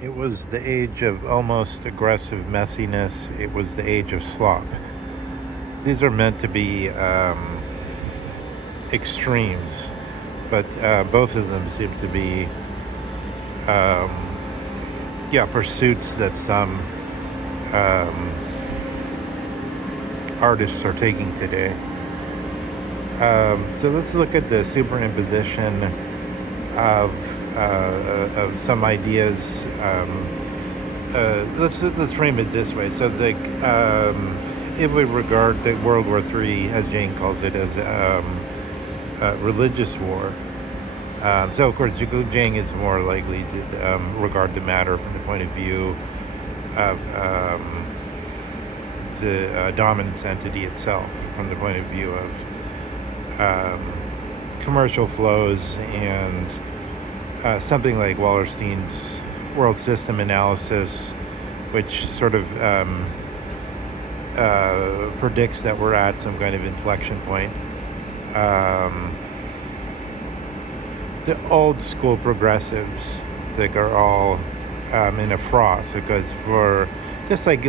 It was the age of almost aggressive messiness. It was the age of slop. These are meant to be extremes, but both of them seem to be, pursuits that some artists are taking today. So let's look at the superimposition of some ideas. Let's frame it this way. So, if we regard the World War III, as Jane calls it, as a religious war, so of course Jane is more likely to regard the matter from the point of view of the dominance entity itself, from the point of view of commercial flows and something like Wallerstein's world system analysis, which sort of predicts that we're at some kind of inflection point. The old school progressives, like, are all in a froth, because for just like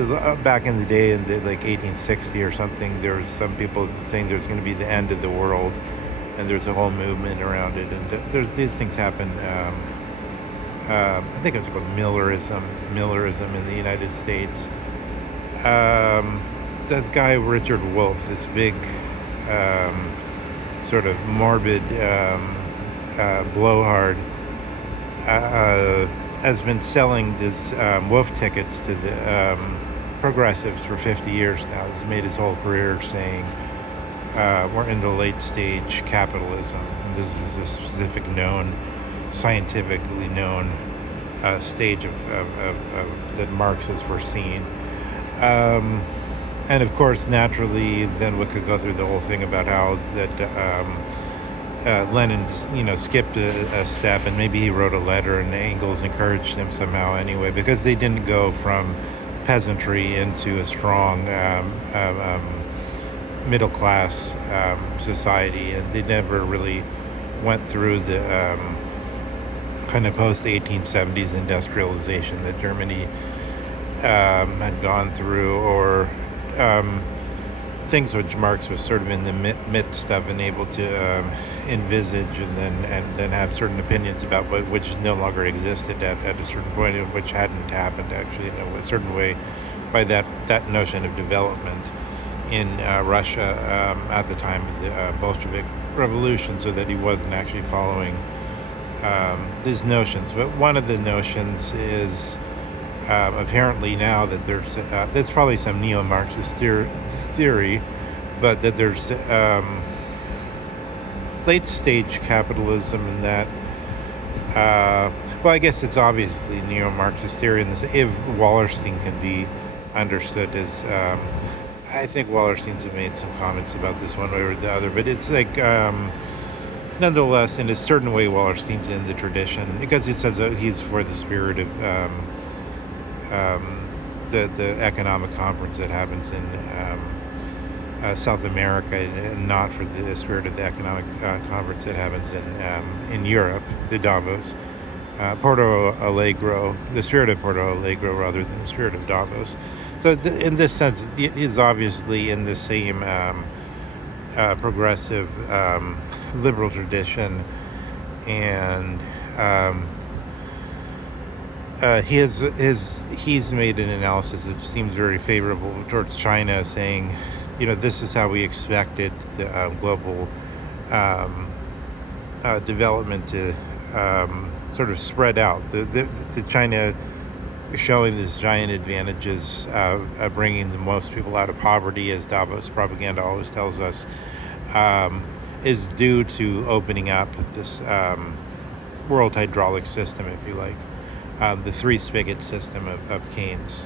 back in the day, in the, like 1860 or something, there was some people saying there's going to be the end of the world, and there's a whole movement around it, and there's these things happen. I think it's called militarism in the United States. That guy Richard Wolff, this big sort of morbid blowhard, has been selling this Wolff tickets to the progressives for 50 years now. He's made his whole career saying we're in the late stage capitalism, and this is a specific known, scientifically known stage of that Marx has foreseen. And of course, naturally, then we could go through the whole thing about how that Lenin, skipped a step, and maybe he wrote a letter, and Engels encouraged him somehow anyway, because they didn't go from peasantry into a strong middle class society, and they never really went through the kind of post 1870s industrialization that Germany had gone through, or things which Marx was sort of in the midst of and able to envisage, and then have certain opinions about, which no longer existed at a certain point, and which hadn't happened actually in a certain way by that notion of development in Russia at the time of the Bolshevik Revolution, so that he wasn't actually following these notions. But one of the notions is apparently now that there's probably some neo-Marxist theory, but that there's late stage capitalism, in that well, I guess it's obviously neo-Marxist theory in this, if Wallerstein can be understood as I think Wallerstein's have made some comments about this one way or the other, but it's like nonetheless, in a certain way, Wallerstein's in the tradition, because he says he's for the spirit of the economic conference that happens in South America, and not for the spirit of the economic conference that happens in Europe, the Davos, Porto Alegre, the spirit of Porto Alegre rather than the spirit of Davos. So in this sense, he's obviously in the same progressive liberal tradition, and he's made an analysis that seems very favorable towards China, saying, this is how we expected the global development to sort of spread out. The China showing these giant advantages of bringing the most people out of poverty, as Davos propaganda always tells us, is due to opening up this world hydraulic system, if you like, the three spigot system of Keynes.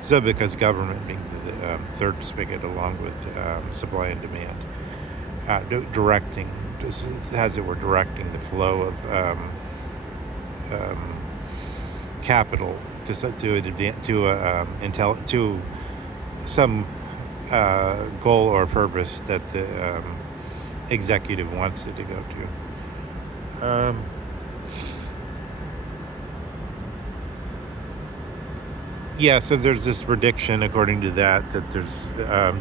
So because government being the third spigot, along with supply and demand, directing, just as it were, directing the flow of capital to some goal or purpose that the executive wants it to go to. Yeah, so there's this prediction, according to that there's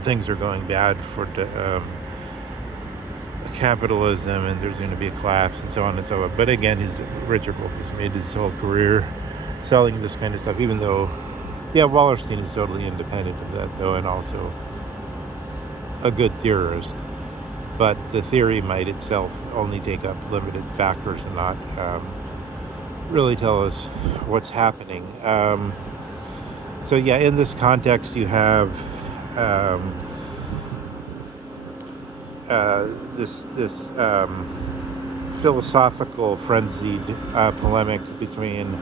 things are going bad for capitalism, and there's going to be a collapse, and so on and so on. But again, Richard Wolff has made his whole career selling this kind of stuff, even though, yeah, Wallerstein is totally independent of that, though, and also a good theorist. But the theory might itself only take up limited factors and not really tell us what's happening. So yeah, in this context, you have this philosophical frenzied polemic between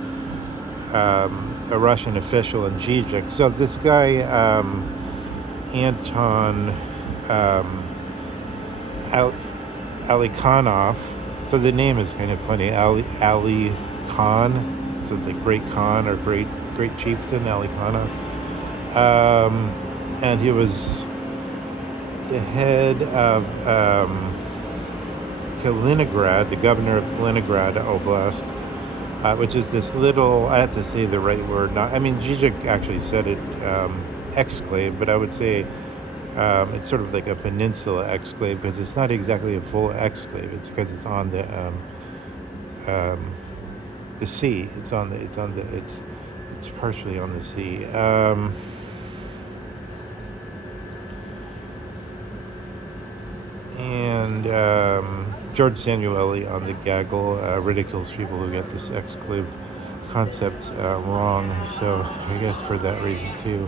a Russian official and Zizek. So this guy Anton Alikhanov. So the name is kind of funny, Ali Khan. So it's like great Khan or great chieftain, Alikhanov. And he was the head of Kaliningrad, the governor of Kaliningrad Oblast, which is this little, I have to say the right word, Zizek actually said it, exclave, but I would say it's sort of like a peninsula exclave, because it's not exactly a full exclave. It's because it's on the sea. It's partially on the sea. And George Sanueli on the gaggle ridicules people who get this exclave concept wrong. So I guess for that reason too,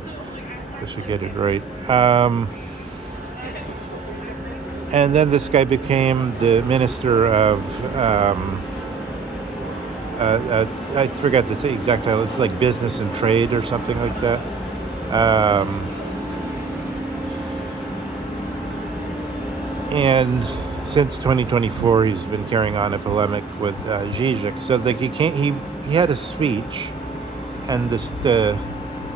I should get it right. And then this guy became the minister of, I forgot the exact title, it's like business and trade or something like that. And since 2024, he's been carrying on a polemic with Zizek. So like he had a speech, and the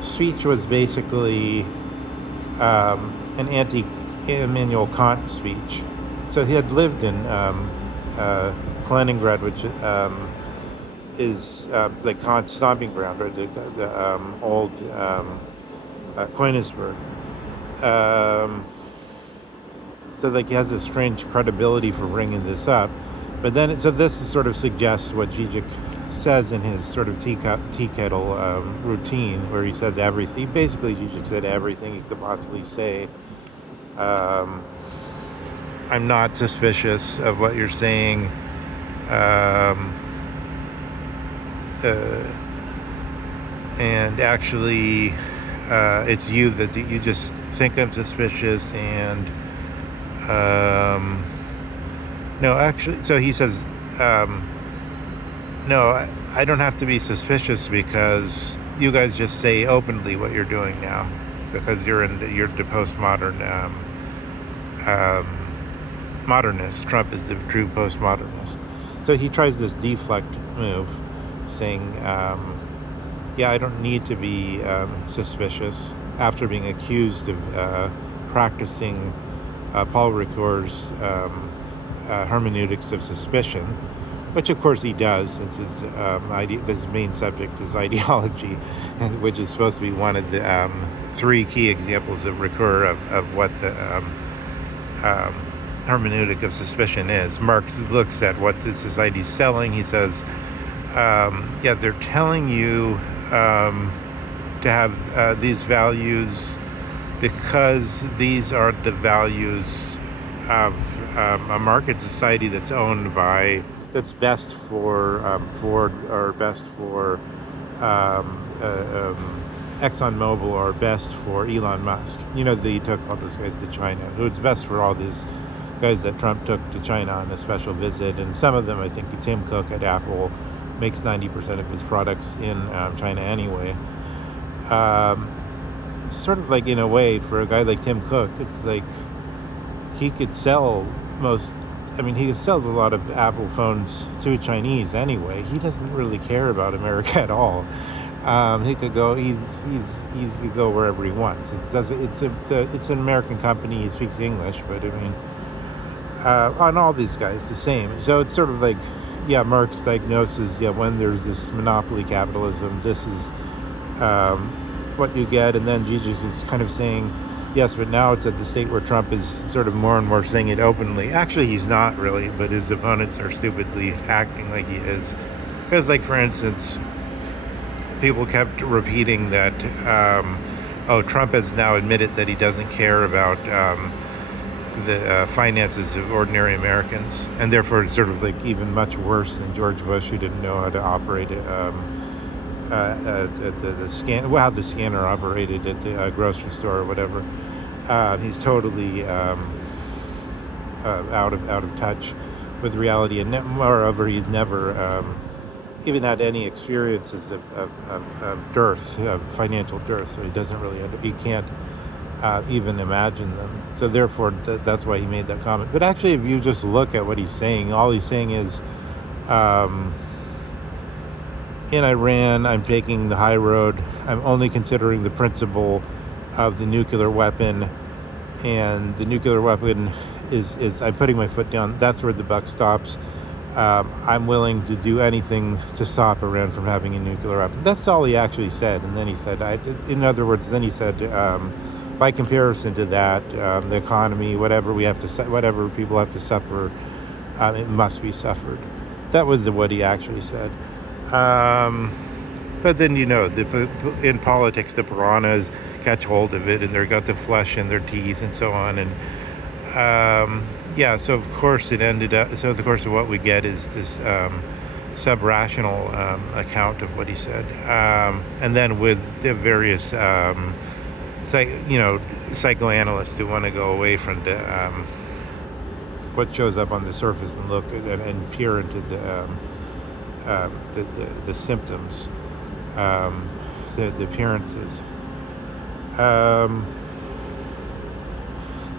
speech was basically an anti-Immanuel Kant speech. So he had lived in Kaliningrad, which is like Kant's stomping ground, or the old Königsberg. So like he has a strange credibility for bringing this up. But then, so this is sort of suggests what Zizek says in his sort of tea kettle routine, where he says everything. Basically, Zizek said everything he could possibly say. I'm not suspicious of what you're saying. And actually, it's you that you just think I'm suspicious, and no, actually, so he says, no, I don't have to be suspicious, because you guys just say openly what you're doing now, because you're the postmodern modernist. Trump is the true postmodernist. So he tries this deflect move, saying, yeah, I don't need to be suspicious, after being accused of practicing Paul Ricoeur's hermeneutics of suspicion, which of course he does, since his main subject is ideology, which is supposed to be one of the three key examples of Ricoeur of what the hermeneutic of suspicion is. Marx looks at what the society is selling. He says, yeah, they're telling you to have these values because these are the values of a market society that's owned by, that's best for Ford, or best for ExxonMobil, or best for Elon Musk. You know, they took all those guys to China. It's best for all these guys that Trump took to China on a special visit. And some of them, I think Tim Cook at Apple makes 90% of his products in China anyway. Sort of like, in a way, for a guy like Tim Cook, it's like he could sell he could sell a lot of Apple phones to Chinese anyway. He doesn't really care about America at all. He could go. He could go wherever he wants. It's an American company. He speaks English, but on all these guys, the same. So it's sort of like, yeah, Marx diagnoses, yeah, when there's this monopoly capitalism, this is what you get. And then Jesus is kind of saying, yes, but now it's at the state where Trump is sort of more and more saying it openly. Actually, he's not really, but his opponents are stupidly acting like he is. Because, like, for instance, people kept repeating that, Trump has now admitted that he doesn't care about the finances of ordinary Americans, and therefore it's sort of like even much worse than George Bush, who didn't know how to operate the how the scanner operated at the grocery store or whatever. He's totally out of touch with reality, and moreover, he's never even had any experiences of dearth, of financial dearth, so he doesn't really, he can't even imagine them. So therefore, that's why he made that comment. But actually, if you just look at what he's saying, all he's saying is, in Iran, I'm taking the high road. I'm only considering the principle of the nuclear weapon, and the nuclear weapon is I'm putting my foot down. That's where the buck stops. I'm willing to do anything to stop Iran from having a nuclear weapon. That's all he actually said. And then he said, in other words, then he said, by comparison to that, the economy, whatever people have to suffer, it must be suffered. That was what he actually said. But then, in politics, the piranhas catch hold of it, and they've got the flesh in their teeth and so on. And so of course it ended up, so the course of what we get is this sub-rational account of what he said. And then with the various psychoanalysts who want to go away from the what shows up on the surface and look and peer into the symptoms, the appearances.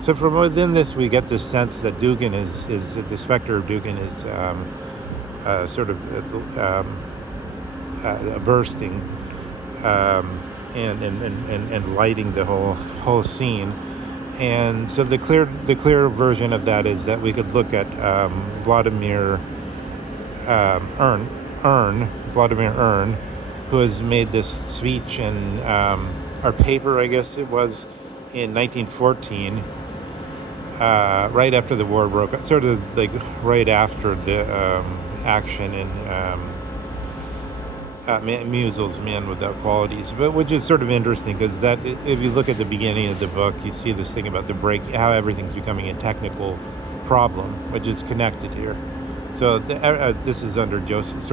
So from within this, we get this sense that Dugin is the specter of Dugin is sort of bursting and lighting the whole scene. And so the clear version of that is that we could look at Vladimir Vladimir, who has made this speech in our paper, I guess it was, in 1914, right after the war broke out, sort of like right after the action in Musil's Men Without Qualities, but which is sort of interesting because that, if you look at the beginning of the book, you see this thing about how everything's becoming a technical problem, which is connected here. So this is under Joseph's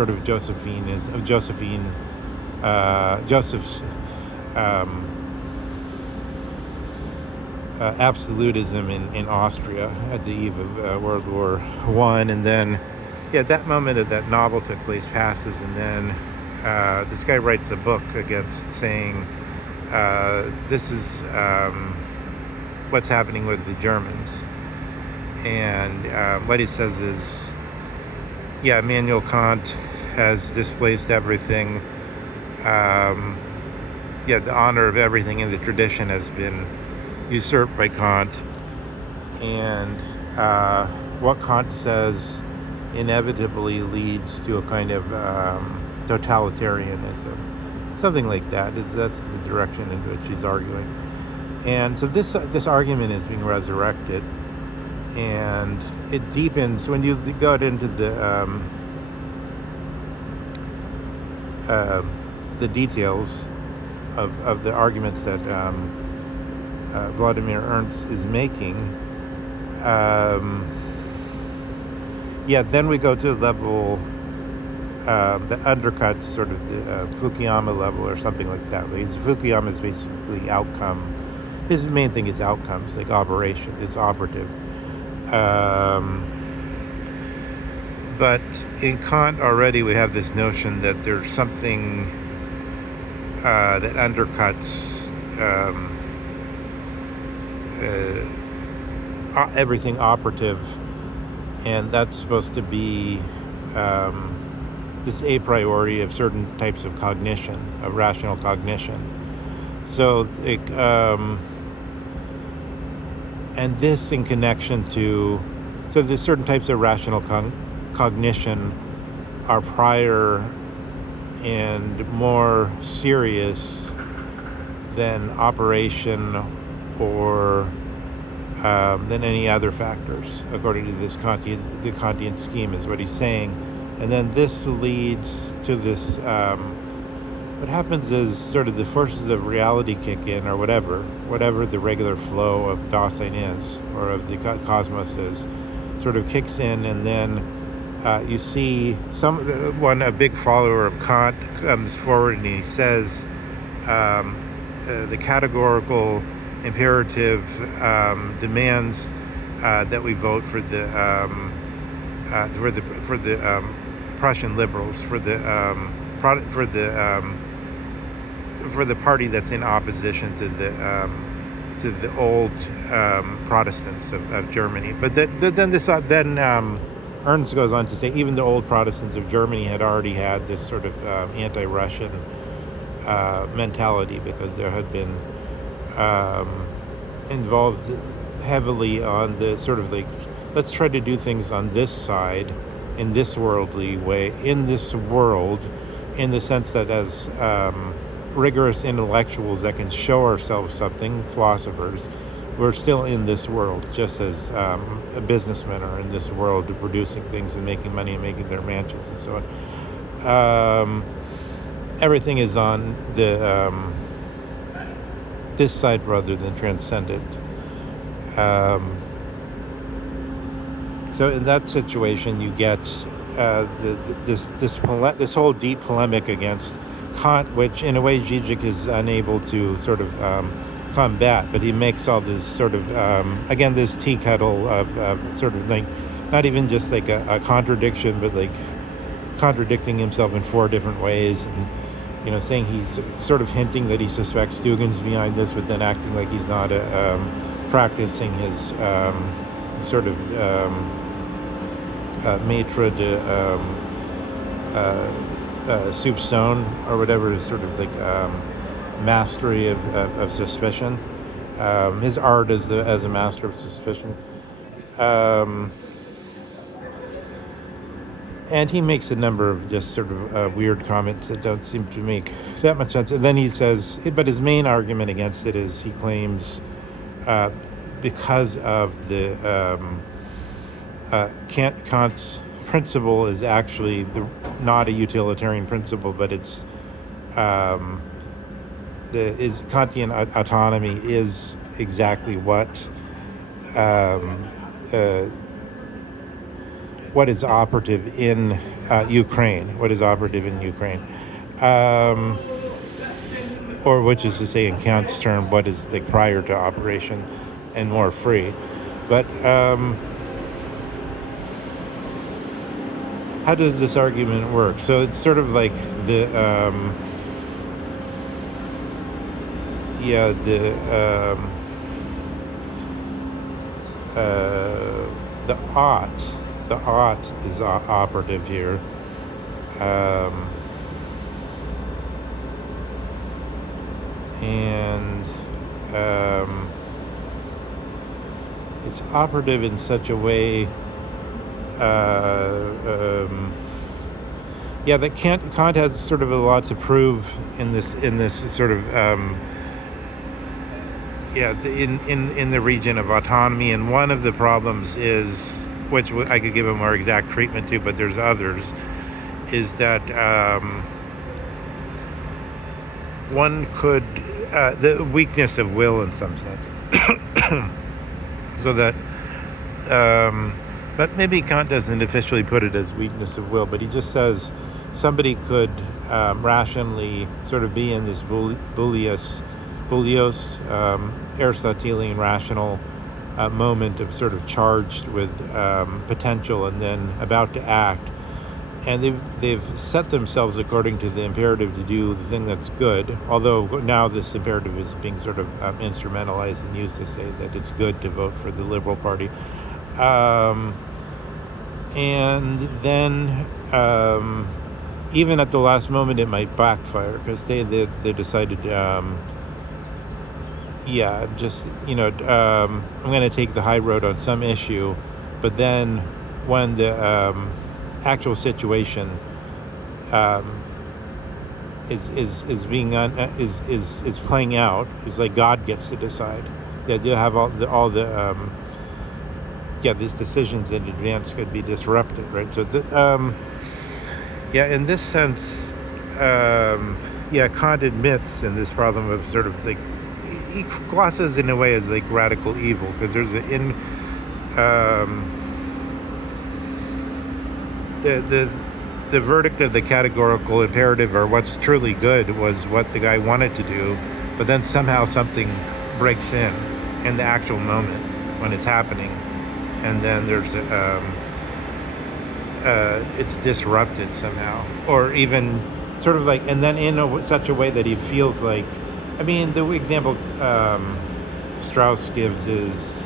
absolutism in Austria at the eve of World War I, and then that moment of that novel took place, passes, and then this guy writes a book against saying this is what's happening with the Germans, and what he says is, Immanuel Kant has displaced everything. The honor of everything in the tradition has been usurped by Kant, and what Kant says inevitably leads to a kind of totalitarianism, something like that. That's the direction in which he's arguing, and so this argument is being resurrected, and it deepens when you go into the details of the arguments that Vladimir Ernst is making. Then we go to a level that undercuts sort of the Fukuyama level or something like that. Fukuyama is basically outcome. His main thing is outcomes, like operation. It's operative. But in Kant already we have this notion that there's something that undercuts everything operative, and that's supposed to be this a priori of certain types of cognition, of rational cognition. So and this in connection to, so there's certain types of rational cognition are prior and more serious than operation or than any other factors, according to the Kantian scheme, is what he's saying. And then this leads to this, what happens is sort of the forces of reality kick in, or whatever the regular flow of Dasein is, or of the cosmos is, sort of kicks in, and then you see a big follower of Kant comes forward and he says the categorical imperative demands that we vote for the Prussian liberals, for the party that's in opposition to the old Protestants of Germany. But then Ernst goes on to say even the old Protestants of Germany had already had this sort of anti-Russian mentality, because there had been involved heavily on the sort of like, let's try to do things on this side, in this worldly way, in this world, in the sense that as rigorous intellectuals that can show ourselves something, philosophers, we're still in this world, just as businessmen are in this world, producing things and making money and making their mansions and so on. Everything is on the this side rather than transcendent. So in that situation, you get this whole deep polemic against Kant, which in a way Zizek is unable to sort of combat, but he makes all this sort of again this tea kettle of sort of like not even just like a contradiction, but like contradicting himself in 4 different ways, and saying he's sort of hinting that he suspects Dugin's behind this, but then acting like he's not practicing his sort of maitre de soupçon, or whatever, is sort of like mastery of suspicion. His art as a master of suspicion. And he makes a number of just sort of weird comments that don't seem to make that much sense. And then he says, but his main argument against it is he claims because of the Kant's principle is actually not a utilitarian principle, but it's Kantian autonomy is exactly what is operative in Ukraine, or which is to say, in Kant's term, what is like prior to operation and more free. But how does this argument work? So it's sort of like the ought is operative here. And it's operative in such a way that Kant has sort of a lot to prove in this sort of in the region of autonomy. And one of the problems is, which I could give a more exact treatment to, but there's others, is that one could the weakness of will in some sense. So that but maybe Kant doesn't officially put it as weakness of will, but he just says somebody could rationally sort of be in this Bullius Aristotelian rational moment of sort of charged with potential and then about to act, and they've set themselves according to the imperative to do the thing that's good, although now this imperative is being sort of instrumentalized and used to say that it's good to vote for the Liberal Party. And then even at the last moment it might backfire, because they decided I'm going to take the high road on some issue, but then when the actual situation is being is playing out. It's like God gets to decide. That you have all the these decisions in advance could be disrupted, right? So in this sense, Kant admits in this problem of sort of like he glosses in a way as like radical evil, because there's the verdict of the categorical imperative, or what's truly good, was what the guy wanted to do, but then somehow something breaks in the actual moment when it's happening, and then there's it's disrupted somehow, or even sort of like, and then in such a way that he feels like, I mean, the example Strauss gives is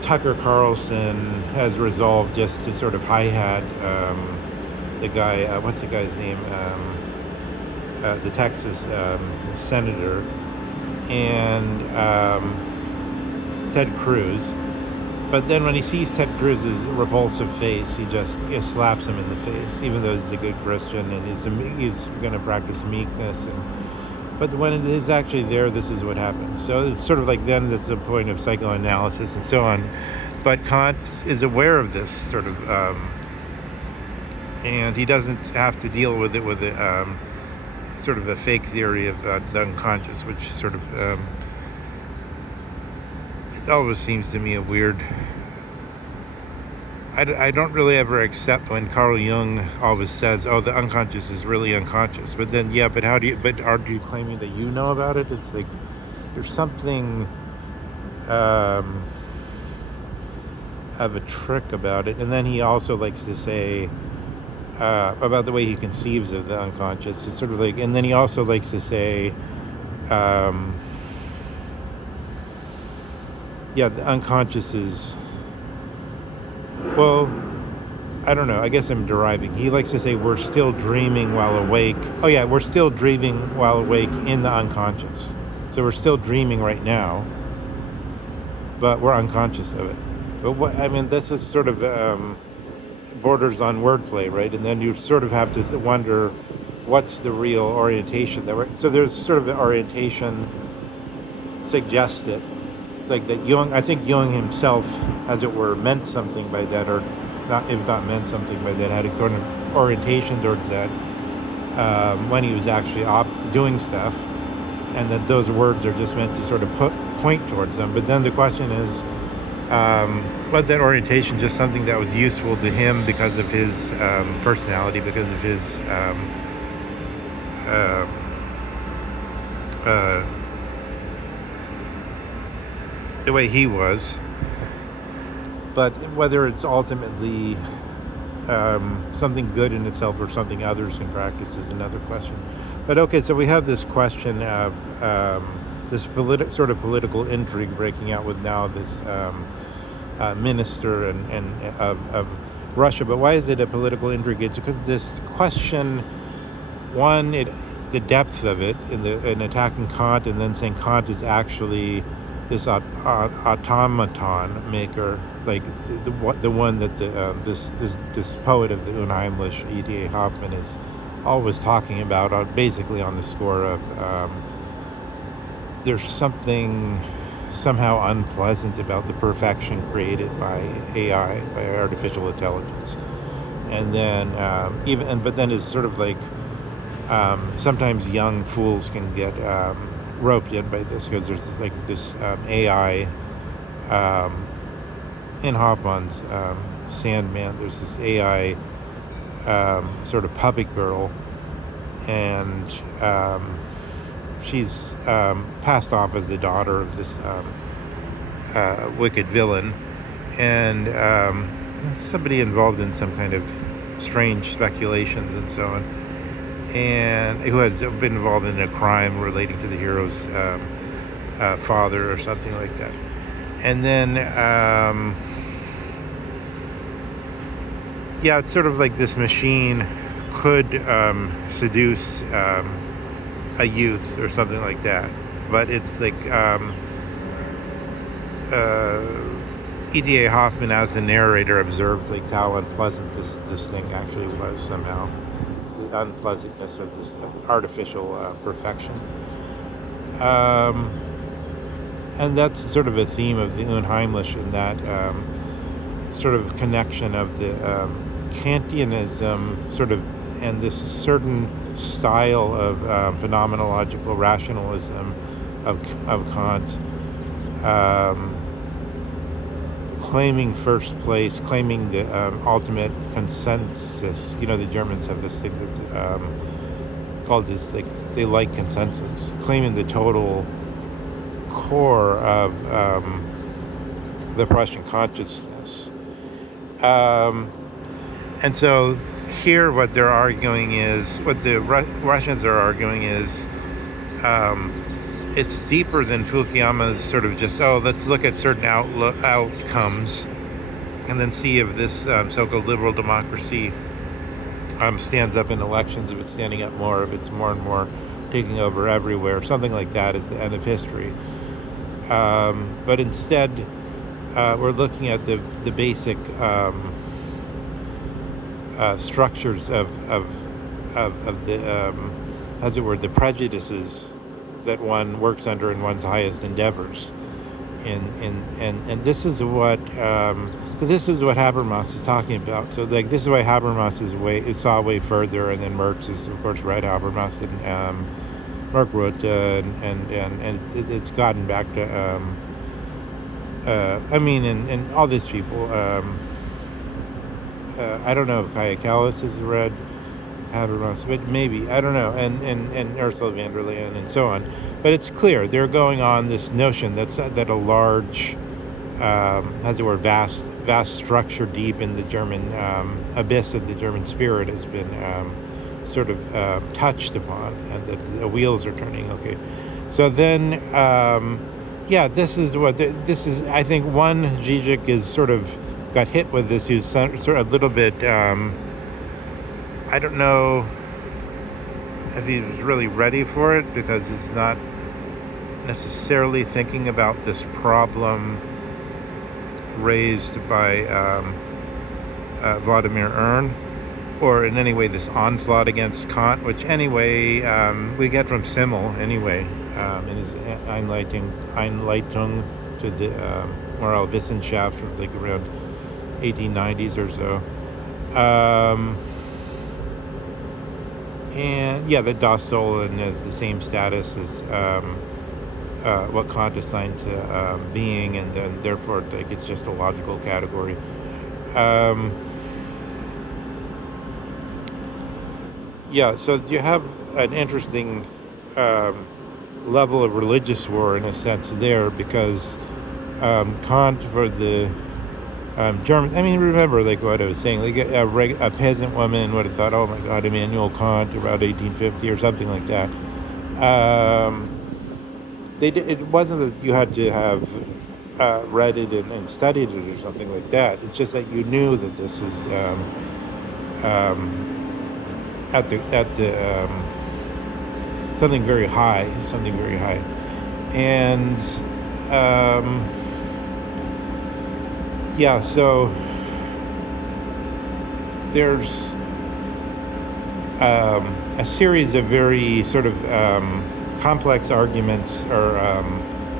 Tucker Carlson has resolved just to sort of hi-hat the guy, what's the guy's name, the Texas senator, and Ted Cruz. But then when he sees Ted Cruz's repulsive face, he just slaps him in the face, even though he's a good Christian and he's going to practice meekness. But when it is actually there, this is what happens. So it's sort of like then that's the point of psychoanalysis and so on. But Kant is aware of this sort of, and he doesn't have to deal with it with sort of a fake theory of the unconscious, which sort of it always seems to me a weird. I don't really ever accept when Carl Jung always says, "Oh, the unconscious is really unconscious." But then, but how do you? But aren't you claiming that you know about it? It's like there's something of a trick about it. And then he also likes to say about the way he conceives of the unconscious. It's sort of like, and then he also likes to say, the unconscious is. Well, I don't know. I guess I'm deriving. He likes to say we're still dreaming while awake. Oh yeah, we're still dreaming while awake in the unconscious. So we're still dreaming right now, but we're unconscious of it. But this is sort of borders on wordplay, right? And then you sort of have to wonder what's the real orientation so there's sort of an orientation suggested. Like that Jung, I think Jung himself, as it were, meant something by that, or not, if not meant something by that, had a kind of orientation towards that when he was actually doing stuff, and that those words are just meant to sort of point towards them. But then the question is, was that orientation just something that was useful to him because of his personality, because of his the way he was, but whether it's ultimately something good in itself or something others can practice is another question. But okay, so we have this question of this sort of political intrigue breaking out with now this minister of Russia. But why is it a political intrigue? It's because this question, one, the depth of it in attacking Kant and then saying Kant is actually this automaton maker, like the one that this poet of the Unheimlich, E.T.A. Hoffmann, is always talking about, basically on the score of there's something somehow unpleasant about the perfection created by AI, by artificial intelligence, and then but then it's sort of like sometimes young fools can get roped in by this, because there's this AI in Hoffmann's Sandman. There's this AI sort of puppet girl, and she's passed off as the daughter of this wicked villain, and somebody involved in some kind of strange speculations and so on, and who has been involved in a crime relating to the hero's father or something like that. And then, it's sort of like this machine could seduce a youth or something like that. But it's like, E.D.A. Hoffman, as the narrator, observed like how unpleasant this thing actually was somehow, the unpleasantness of this artificial perfection. And that's sort of a theme of the Unheimlich in that sort of connection of the Kantianism sort of and this certain style of phenomenological rationalism of Kant, claiming first place, claiming the ultimate consensus. You know, the Germans have this thing that's called this, they like consensus, claiming the total core of the Prussian consciousness. And so here what they're arguing is, what the Russians are arguing is, it's deeper than Fukuyama's sort of just, let's look at certain outcomes and then see if this so-called liberal democracy stands up in elections, if it's standing up more, if it's more and more taking over everywhere, something like that is the end of history. But instead, we're looking at the basic structures of the, as it were, the prejudices that one works under in one's highest endeavors, and this is what so this is what Habermas is talking about. So like this is why Habermas saw way further, and then Merz is of course read Habermas and Mark wrote and it's gotten back to I mean, and all these people. I don't know if Kaya Kallis has read Habermas, but maybe, I don't know, and Ursula von der Leyen and so on. But it's clear they're going on this notion that a large, as it were, vast structure deep in the German abyss of the German spirit has been sort of touched upon, and that the wheels are turning. Okay, so then, this is what this is. I think one Zizek is sort of got hit with this. Who's sort of a little bit. I don't know if he was really ready for it, because he's not necessarily thinking about this problem raised by Vladimir, or in any way this onslaught against Kant, which anyway we get from Simmel anyway in his Einleitung to the Moralwissenschaft from like around 1890s or so. And yeah, the Das Sollen has the same status as what Kant assigned to being, and then therefore like it's just a logical category. So you have an interesting level of religious war in a sense there, because Kant for the Germans, I mean, remember like what I was saying, like a peasant woman would have thought, oh my God, Immanuel Kant around 1850 or something like that. It wasn't that you had to have read it and studied it or something like that. It's just that you knew that this is at the something very high, and so there's a series of very sort of complex arguments or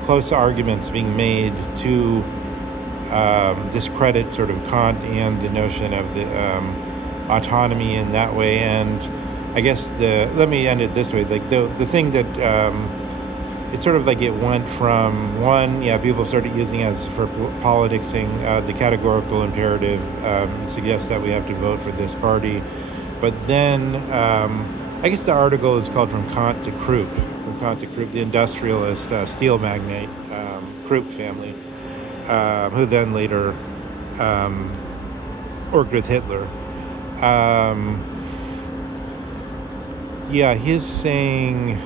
close arguments being made to discredit sort of Kant and the notion of the autonomy in that way. And I guess let me end it this way, like the thing that it's sort of like it went from people started using as for politicsing the categorical imperative suggests that we have to vote for this party, but then I guess the article is called From Kant to Krupp, the industrialist steel magnate Krupp family, who then later worked with Hitler. He's saying,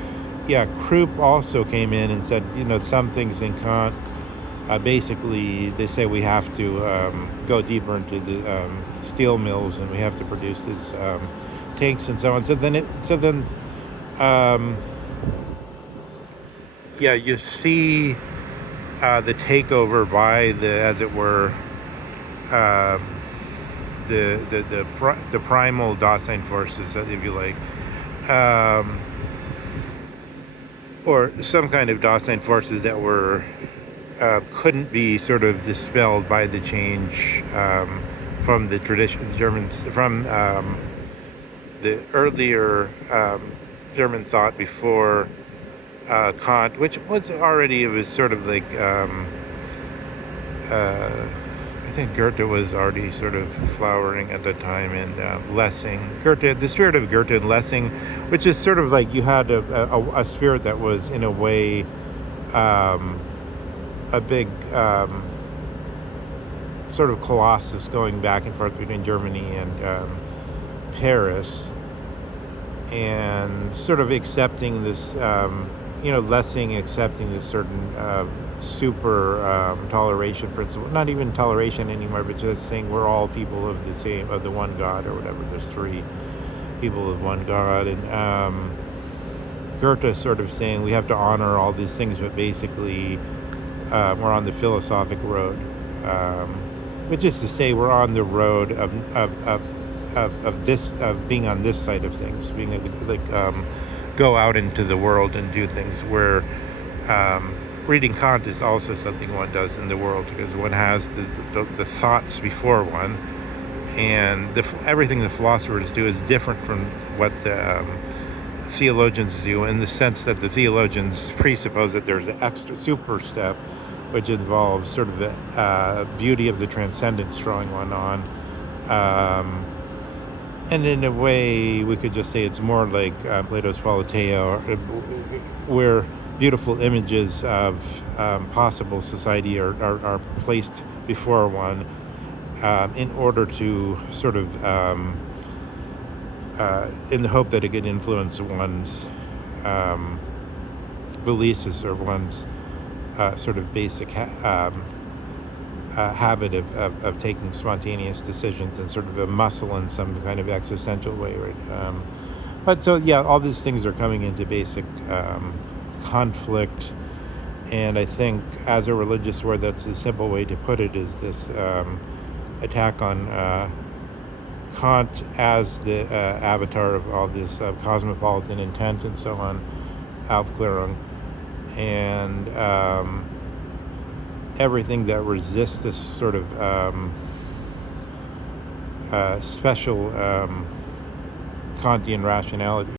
Krupp also came in and said, some things in Kant, basically they say we have to go deeper into the steel mills, and we have to produce these tanks and so on. You see the takeover by the, as it were, um, the primal Dasein forces, if you like, um, or some kind of Dasein forces that were couldn't be sort of dispelled by the change from the tradition, the Germans, from the earlier German thought before Kant, which was already, it was sort of like I think Goethe was already sort of flowering at the time, and Lessing, Goethe, the spirit of Goethe and Lessing, which is sort of like you had a spirit that was in a way um, a big sort of colossus going back and forth between Germany and Paris, and sort of accepting this, Lessing accepting this certain super toleration principle, not even toleration anymore, but just saying we're all people of the one God or whatever. There's three people of one God, and Goethe sort of saying we have to honor all these things, but basically we're on the philosophic road, which is to say we're on the road of being on this side of things, being like go out into the world and do things. Where reading Kant is also something one does in the world, because one has the thoughts before one, and everything the philosophers do is different from what the theologians do, in the sense that the theologians presuppose that there's an extra super step, which involves sort of the beauty of the transcendence drawing one on. And in a way, we could just say it's more like Plato's Politeia, where beautiful images of possible society are placed before one in order to sort of, in the hope that it could influence one's beliefs or one's sort of basic habit of taking spontaneous decisions, and sort of a muscle in some kind of existential way, right? But so, yeah, all these things are coming into basic conflict, and I think as a religious word, that's the simple way to put it, is this attack on Kant as the avatar of all this cosmopolitan intent and so on, Aufklärung, and everything that resists this sort of special Kantian rationality.